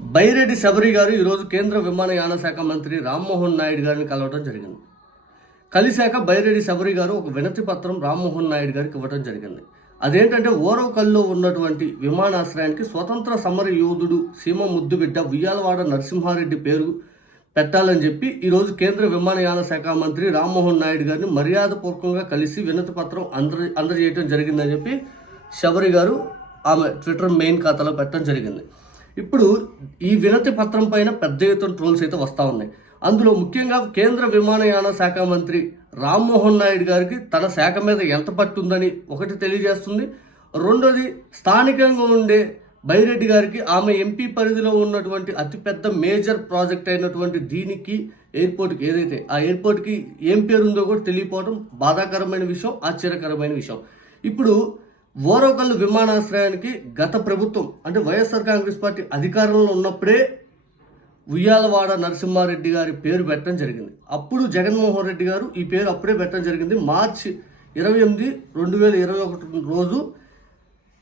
బైరెడ్డి శబరి గారు ఈరోజు కేంద్ర విమానయాన శాఖ మంత్రి రామ్మోహన్ నాయుడు గారిని కలవడం జరిగింది. కలిశాక బైరెడ్డి శబరి గారు ఒక వినతి పత్రం రామ్మోహన్ నాయుడు గారికి ఇవ్వడం జరిగింది. అదేంటంటే ఓరవకల్లో ఉన్నటువంటి విమానాశ్రయానికి స్వతంత్ర సమర యోధుడు సీమ ముద్దుబిడ్డ ఉయ్యాలవాడ నరసింహారెడ్డి పేరు పెట్టాలని చెప్పి ఈరోజు కేంద్ర విమానయాన శాఖ మంత్రి రామ్మోహన్ నాయుడు గారిని మర్యాదపూర్వకంగా కలిసి వినతి పత్రం అందరి అందజేయడం జరిగిందని చెప్పి శబరి గారు ఆమె ట్విట్టర్ మెయిన్ ఖాతాలో పెట్టడం జరిగింది. ఇప్పుడు ఈ వినతి పత్రం పైన పెద్ద ఎత్తున ట్రోల్స్ అయితే వస్తూ ఉన్నాయి. అందులో ముఖ్యంగా కేంద్ర విమానయాన శాఖ మంత్రి రామ్మోహన్ నాయుడు గారికి తన శాఖ మీద ఎంత పట్టుందని ఒకటి తెలియజేస్తుంది. రెండోది స్థానికంగా ఉండే బైరెడ్డి గారికి ఆమె ఎంపీ పరిధిలో ఉన్నటువంటి అతిపెద్ద మేజర్ ప్రాజెక్ట్ అయినటువంటి దీనికి ఎయిర్పోర్ట్కి ఏదైతే ఆ ఎయిర్పోర్ట్కి ఏం పేరు ఉందో కూడా తెలియపోవడం బాధాకరమైన విషయం ఆశ్చర్యకరమైన విషయం. ఇప్పుడు ఓరోకల్లు విమానాశ్రయానికి గత ప్రభుత్వం అంటే వైఎస్ఆర్ కాంగ్రెస్ పార్టీ అధికారంలో ఉన్నప్పుడే ఉయ్యాలవాడ నరసింహారెడ్డి గారి పేరు పెట్టడం జరిగింది. అప్పుడు జగన్మోహన్ రెడ్డి గారు ఈ పేరు అప్పుడే పెట్టడం జరిగింది. మార్చి ఇరవై ఎనిమిది రెండు వేల ఇరవై ఒకటి రోజు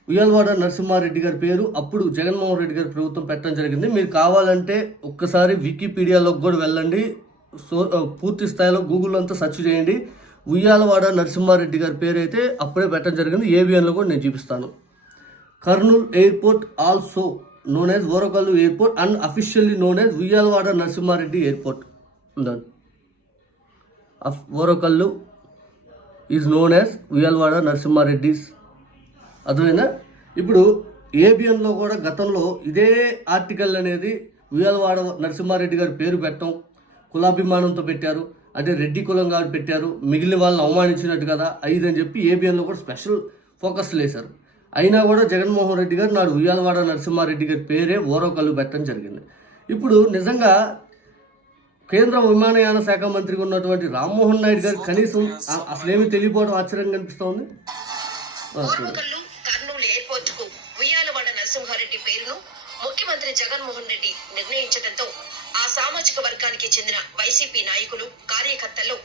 ఉయ్యాలవాడ నరసింహారెడ్డి గారి పేరు అప్పుడు జగన్మోహన్ రెడ్డి గారి ప్రభుత్వం పెట్టడం జరిగింది. మీరు కావాలంటే ఒక్కసారి వికీపీడియాలోకి కూడా వెళ్ళండి. సో పూర్తి స్థాయిలో గూగుల్ అంతా సెర్చ్ చేయండి. ఉయ్యాలవాడ నరసింహారెడ్డి గారి పేరు అయితే అప్పుడే పెట్టడం జరిగింది. ఏబిఎన్లో కూడా నేను చూపిస్తాను. Kurnool airport also known as Orakallu airport and officially known as Uyyalawada Narasimha Reddy airport. ఉందండి Orakallu is known as Uyyalawada Narasimha Reddy's. అర్థమైనా ఇప్పుడు ఏబిఎన్లో కూడా గతంలో ఇదే ఆర్టికల్ అనేది ఉయ్యాలవాడ నరసింహారెడ్డి గారి పేరు పెట్టడం కులాభిమానంతో పెట్టారు. అంటే రెడ్డి కులం కాబట్టి పెట్టారు. మిగిలిన వాళ్ళని అవమానించినట్టు కదా ఐదు అని చెప్పి ఏబిఎన్లో కూడా స్పెషల్ ఫోకస్ వేశారు అయినా కూడా జగన్మోహన్ రెడ్డి గారు నాడు ఉయ్యాలవాడ నరసింహారెడ్డి గారి పేరే ఓరోకల్లు పెట్టడం జరిగింది. ఇప్పుడు నిజంగా కేంద్ర విమానయాన శాఖ మంత్రిగా ఉన్నటువంటి రామ్మోహన్ నాయుడు గారు కనీసం ఆ- అసలేమీ తెలియపోవడం ఆశ్చర్యంగా కనిపిస్తోంది ఉయ్యాలవాడ నరసింహారెడ్డి పేరును ముఖ్యమంత్రి జగన్మోహన్ రెడ్డి నిర్ణయించడంతో ఆ సామాజిక వర్గానికి చెందిన వైసీపీ నాయకులు కార్యకర్తల్లో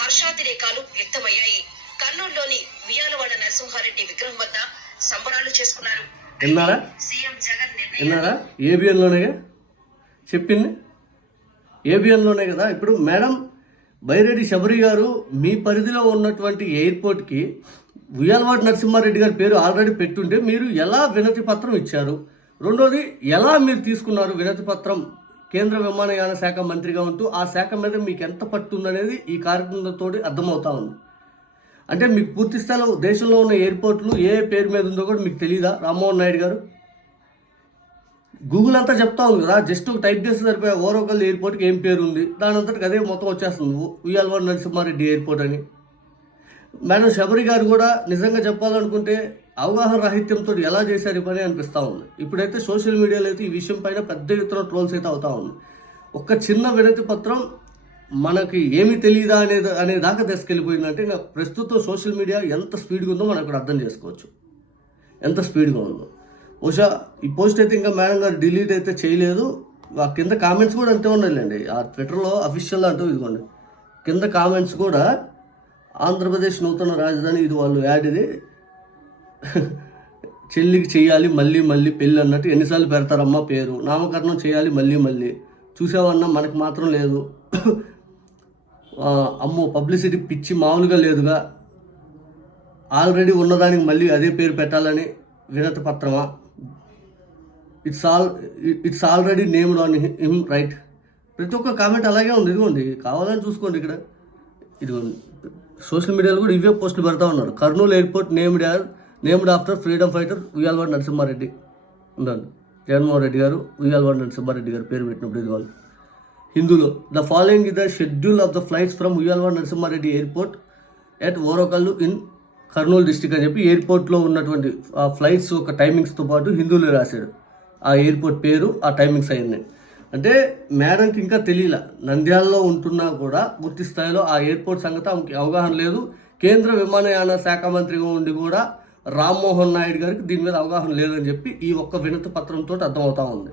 హర్షాతిరేకాలు వ్యక్తమయ్యాయి. కర్నూలులోని ఉయ్యాలవాడ నరసింహారెడ్డి విగ్రహం వద్ద సంబరాలు చేసుకున్నారు. విన్నారా? సీఎం జగన్ విన్నారా? ఏబిఎన్లోనేగా? చెప్పింది? ఏబిఎన్లోనే కదా? ఇప్పుడు మేడం బైరెడ్డి శబరి గారు మీ పరిధిలో ఉన్నటువంటి ఎయిర్పోర్ట్కి ఉయ్యాలవాడ నరసింహారెడ్డి గారి పేరు ఆల్రెడీ పెట్టుంటే మీరు ఎలా వినతి పత్రం ఇచ్చారు? రెండోది ఎలా మీరు తీసుకున్నారు వినతి పత్రం? కేంద్ర విమానయాన శాఖ మంత్రిగా ఉంటూ ఆ శాఖ మీద మీకు ఎంత పట్టుందనేది ఈ కార్యక్రమంతో అర్థమవుతా ఉంది. అంటే మీకు పూర్తి స్థాయిలో దేశంలో ఉన్న ఎయిర్పోర్ట్లు ఏ పేరు మీద ఉందో కూడా మీకు తెలియదా రామ్మోహన్ నాయుడు గారు? గూగుల్ అంతా చెప్తా ఉంది కదా జస్ట్ ఒక టైప్ చేస్తే సరిపోయే ఓరోకల్ ఎయిర్పోర్ట్కి ఏం పేరు ఉంది? దాని అంతటికి అదే మొత్తం వచ్చేస్తుంది. ఉయ్యాలవాడ నరసింహారెడ్డి ఎయిర్పోర్ట్ అని. మేడం శబరి గారు కూడా నిజంగా చెప్పాలనుకుంటే అవగాహన రాహిత్యంతో ఎలా చేశారు ఈ పని అనిపిస్తూ ఉంది. ఇప్పుడైతే సోషల్ మీడియాలో అయితే ఈ విషయం పైన పెద్ద ఎత్తున ట్రోల్స్ అయితే అవుతా ఉంది. ఒక్క చిన్న వినతి పత్రం మనకి ఏమి తెలియదా అనేది అనే దాకా తీసుకెళ్ళిపోయిందంటే ఇంకా ప్రస్తుతం సోషల్ మీడియా ఎంత స్పీడ్గా ఉందో మనం ఇక్కడ అర్థం చేసుకోవచ్చు. ఎంత స్పీడ్గా ఉందో. బహుశా ఈ పోస్ట్ అయితే ఇంకా మేడం గారు డిలీట్ అయితే చేయలేదు. ఆ కింద కామెంట్స్ కూడా అంతే ఉన్నాయిలేండి. ఆ ట్విట్టర్లో అఫీషియల్ అంటూ ఇదిగోండి. కింద కామెంట్స్ కూడా ఆంధ్రప్రదేశ్ నూతన రాజధాని ఇది వాళ్ళు యాడ్ ఇది చెల్లికి చేయాలి మళ్ళీ మళ్ళీ పెళ్ళి అన్నట్టు ఎన్నిసార్లు పెడతారమ్మా పేరు. నామకరణం చేయాలి మళ్ళీ మళ్ళీ. చూసావన్నా? మనకు మాత్రం లేదు. అమ్మో పబ్లిసిటీ పిచ్చి మామూలుగా లేదుగా. ఆల్రెడీ ఉన్నదానికి మళ్ళీ అదే పేరు పెట్టాలని వినతి పత్రమా? It's all it's already named on him right ప్రతి ఒక్క కామెంట్ అలాగే ఉంది. ఇదిగోండి కావాలని చూసుకోండి ఇక్కడ. ఇదిగోండి సోషల్ మీడియాలో కూడా ఇవే పోస్టులు పెడతా ఉన్నారు కర్నూలు ఎయిర్పోర్ట్ నేమ్డ్ యార్ named after freedom fighter Uyyalawada Narasimha Reddy ఉన్నాను జగన్మోహన్ రెడ్డి గారు ఉయ్యాలవాడ నరసింహారెడ్డి గారు పేరు పెట్టినప్పుడు ఇది వాళ్ళు. హిందూలో the following is the schedule of the flights from Uyyalawada Narasimha Reddy airport at Orakallu in Kurnool district అని చెప్పి ఎయిర్పోర్ట్లో ఉన్నటువంటి ఆ ఫ్లైట్స్ ఒక టైమింగ్స్తో పాటు హిందూలో రాశాడు ఆ ఎయిర్పోర్ట్ పేరు ఆ టైమింగ్స్ అయ్యింది. అంటే మేడంకి ఇంకా తెలియల నంద్యాలలో ఉంటున్నా కూడా పూర్తి స్థాయిలో ఆ ఎయిర్పోర్ట్ సంగతి ఆమెకి అవగాహన లేదు. కేంద్ర విమానయాన శాఖ మంత్రిగా ఉండి కూడా రామ్మోహన్ నాయుడు గారికి దీని మీద అవగాహన లేదని చెప్పి ఈ ఒక్క వినతి పత్రంతో అర్థమవుతా ఉంది.